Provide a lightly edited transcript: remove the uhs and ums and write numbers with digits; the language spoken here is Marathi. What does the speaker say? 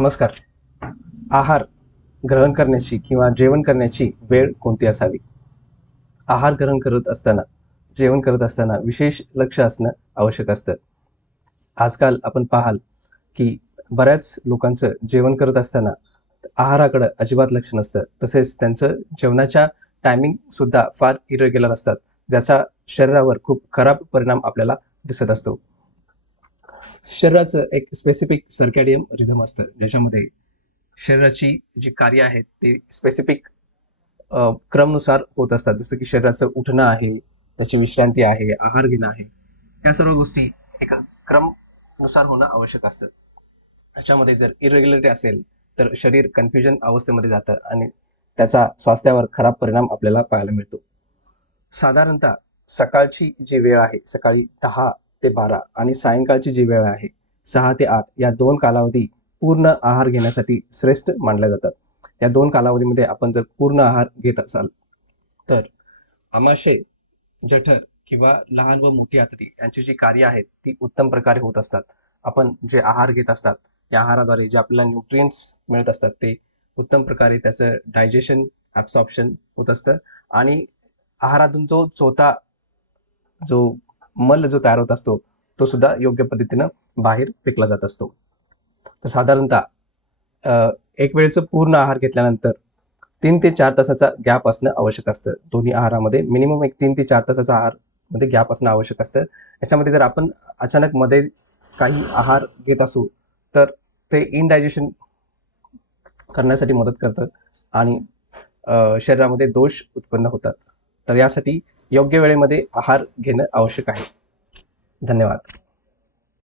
नमस्कार. आहार ग्रहण करण्याची किंवा जेवण करण्याची वेळ कोणती असावी? आहार ग्रहण करत असताना, जेवण करत असताना विशेष लक्ष असणं आवश्यक असतं. आजकाल आपण पाहाल, की बऱ्याच लोकांचं जेवण करत असताना आहाराकडं अजिबात लक्ष नसतं. तसेच त्यांचं जेवणाच्या टायमिंगसुद्धा फार इरेग्युलर असतात, ज्याचा शरीरावर खूप खराब परिणाम आपल्याला दिसत असतो. शरीराचं एक स्पेसिफिक सर्कॅडियन रिदम असतं, ज्याच्यामध्ये शरीराची जी कार्य आहेत ते स्पेसिफिक क्रमनुसार होत असतात. जसं की शरीराचं उठणं आहे, त्याची विश्रांती आहे, आहार घेणं आहे. या सर्व गोष्टी एका क्रमनुसार होणं आवश्यक असतं. ह्याच्यामध्ये जर इरेग्युलरिटी असेल तर शरीर कन्फ्युजन अवस्थेमध्ये जातं आणि त्याचा स्वास्थ्यावर खराब परिणाम आपल्याला पाहायला मिळतो. साधारणतः सकाळची जी वेळ आहे, सकाळी 10 ते 12 आणि सायंकाळची जी वेळ आहे 6 ते 8, या 2 कालावधी पूर्ण आहार घेण्यासाठी श्रेष्ठ मानल्या जातात. या 2 कालावधीमध्ये आपण जर पूर्ण आहार घेत असाल तर आमाशय, जठर किंवा लहान व मोठी आतडी यांची जी कार्य आहेत ती उत्तम प्रकारे होत असतात. आपण जे आहार घेत असतात, या आहाराद्वारे जे आपल्याला न्यूट्रिएंट्स मिळत असतात ते उत्तम प्रकारे त्याचं डायजेशन, ॲब्सॉर्प्शन होत असतं आणि आहारातून जो मल जो तयार होत असतो, तो सुद्धा योग्य पद्धतीनं बाहेर फेकला जात असतो. तर साधारणतः एक वेळचं पूर्ण आहार घेतल्यानंतर 3 ते 4 तासाचा गॅप असणं आवश्यक असतं. दोन्ही आहारामध्ये मिनिमम एक 3 ते 4 तासाचा आहारमध्ये गॅप असणं आवश्यक असतं. याच्यामध्ये जर आपण अचानक मध्ये काही आहार घेत असू, तर ते इनडायजेशन करण्यासाठी मदत करतं आणि शरीरामध्ये दोष उत्पन्न होतात. तर यासाठी योग्य वेळेमध्ये आहार घेणं आवश्यक आहे. धन्यवाद.